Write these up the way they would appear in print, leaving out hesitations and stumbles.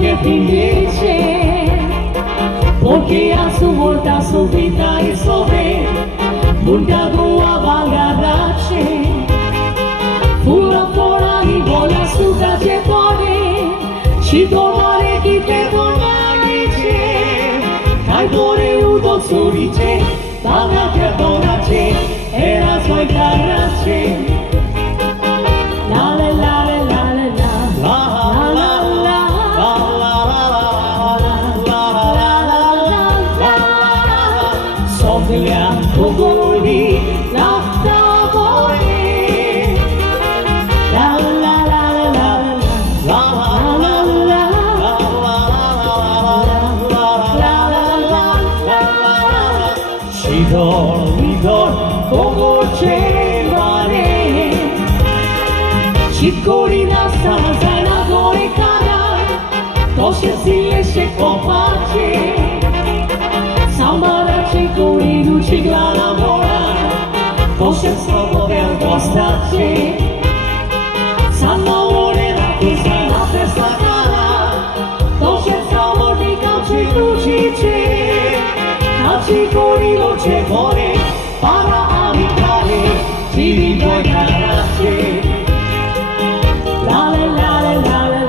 que finirse, porque a su volta su vida y sobre nunca goa valgarace, fura fora y bola su calle pone, si tomare chi te bonarice, kai pore udo surice, paga che donace, era suoi carrace. Pogoni la tavole la la la la la la Shidor pogoce vare Shikorina samazana gore kana Toshe sile se kopace Samara Chikori Duchigla Namora Koshe Slobo Vergostace Sanna Orena Kusana Pesakara Koshe Slobo Nikachi Duchice Kachikori Loche More Para Amikare Chiri Doi Karace Lale Lale Lale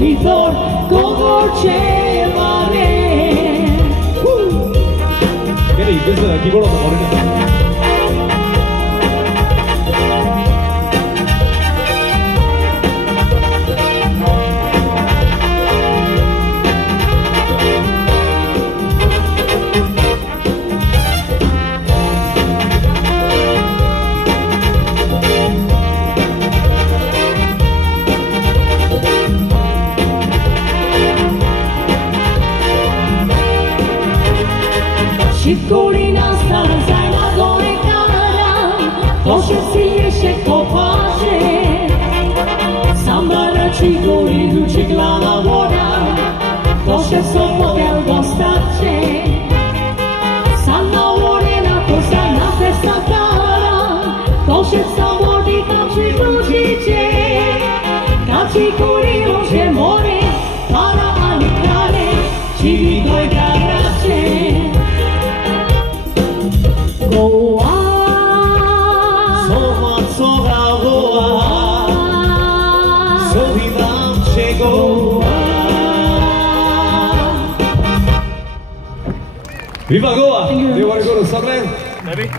Vidor, gogoce vare. Quindi questo è chi vuole morire. Shikorina stanza gore kana Koshe si kopace Sambara Chikori Duchigla Namora Koshe Slobo Vergostace Sanna Orena Kusana Pesakara Koshe Slobo Nikachi Duchice Kachikori Loche More Para Amikare Chiri Doi Karace Goa, Soga Goa, Sovidam chegou. Viva Goa! You want to go to Sunland? Maybe.